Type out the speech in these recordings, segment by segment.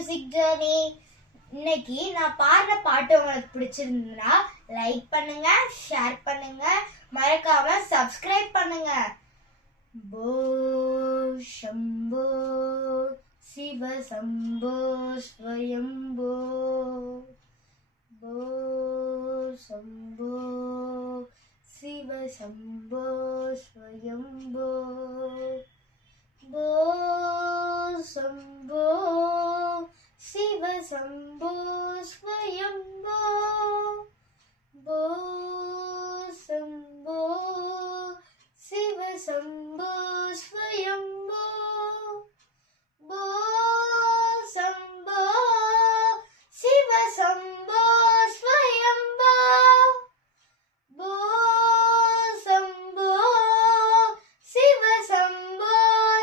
Music journey. இன்னைக்கு நான் பாடுற பாட்டு உங்களுக்கு பிடிச்சிருந்தா லைக் பண்ணுங்க, ஷேர் பண்ணுங்க, மறக்காம சப்ஸ்கிரைப் பண்ணுங்க. போ சம்போ சிவ சம்போ ஸ்வயம்போ, போ சம்போ சிவ சம்போ ஸ்வயம்போ, போ சம்போ சிவ சம்போ ஸ்வயம்போ, போ சம்போ சிவ சம்போ ஸ்வயம்போ, போ சம்போ சிவ சம்போ ஸ்வயம்போ, போ சம்போ சிவ சம்போ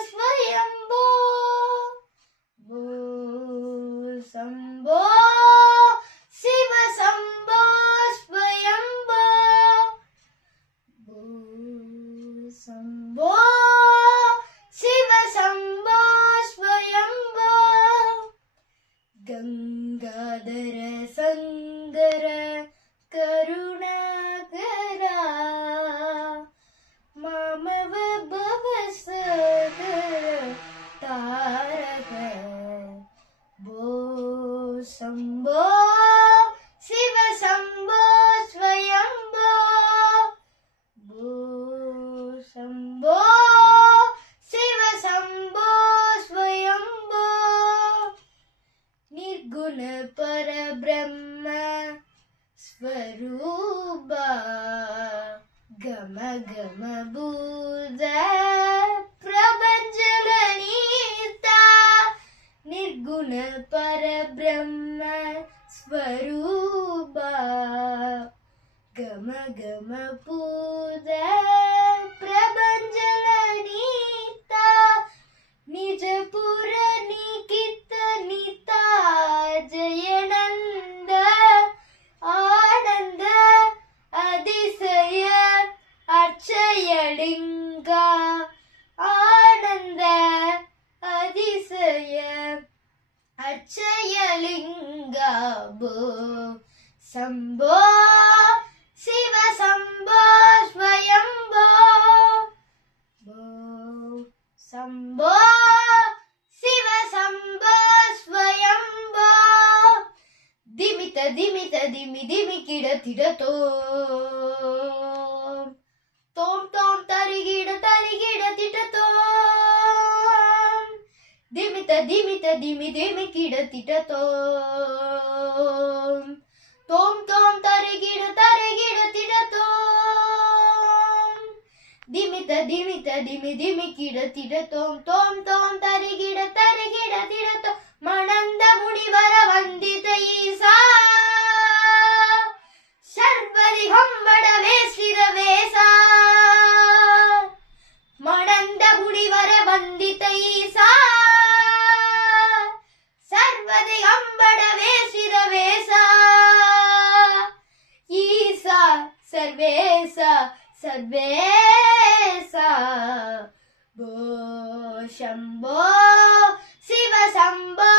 ஸ்வயம்போ, போ சம்போ சிவ சம்போ ஸ்வயம்போ, போ சம்போ சிவ சம்போ ஸ்வயம்போ. கங்காதர சங்கர கருணாகரா மாமவ பவசகர தாரக, போ சம்போ சிவ சம்போ ஸ்வயம்போ, போ சம்போ சிவ சம்போ ஸ்வயம்போ. நிர்குண பரபிரம்ம ஸ்வரூபா கம கம பூத பிரபஞ்சலனீதா, நிர்குண பரபிரம்ம ஸ்வரூபா கம கம பூத பிரபஞ்சலனீதா, நிஜபுர நிகித நிதா ஜயநந்த ஆனந்த அதிசய அச்சயலிங்கா, ஆனந்த அதிசய அச்சயலிங்கா, போ சம்போ சிவ சம்போ ஸ்வயம்போ, போ சம்போ சிவ சம்போ ஸ்வயம்போ. திமித திமித திமி திமி கிட திடதோ, தோம் தோம் தரிகிட தரிகிட திடதோ, திமித திமித திமி திமி கிட திடதோ, தோம் தோம் தரிகிட தரிகிட திடதோ, திமித திமித திமி திமி கிட திடதோம், தோம் தோம் தரிகிட தரிகிட திடதோ. மணந்த முனிவர வந்தித ஈசா சர்வதிகம் வடவே சிரவேசா, மணந்த முனிவர வந்தித ஈசா சர்வதிகம் வடவே சிரவேசா, ஈசா சர்வேசா சர்வேசா, போ சம்போ சிவ சம்போ